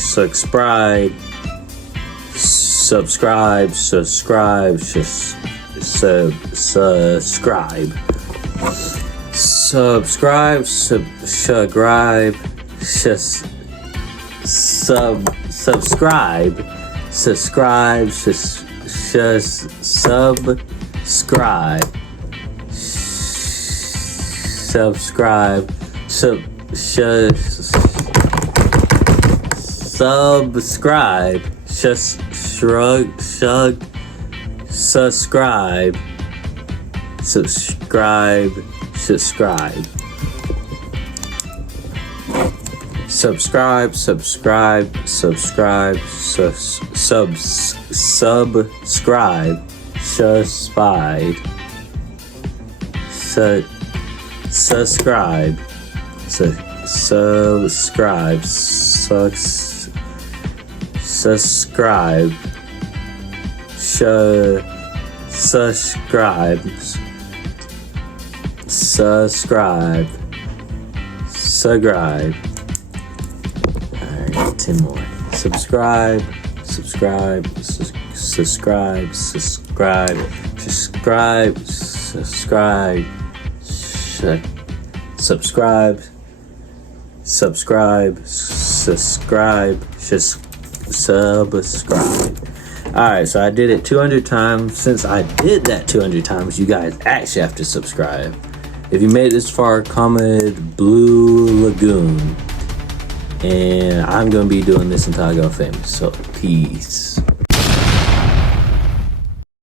subscribe, subscribe, subscribe, subscribe, subscribe, subscribe, subscribe, subscribe, subscribe, subscribe, subscribe, shrug, subscribe, subscribe, subscribe, subscribe, subscribe, subscribe, subscribe, subscribe, subscribe, subscribe, subscribe, subscribe, subscribe, subscribe. Alright, 10 more. Subscribe, subscribe, subscribe, subscribe, subscribe, subscribe, subscribe, subscribe, subscribe, subscribe. Alright, so I did it 200 times. Since I did that 200 times, you guys actually have to subscribe. If you made it this far, comment Blue Lagoon. And I'm going to be doing this until I go famous. So, peace.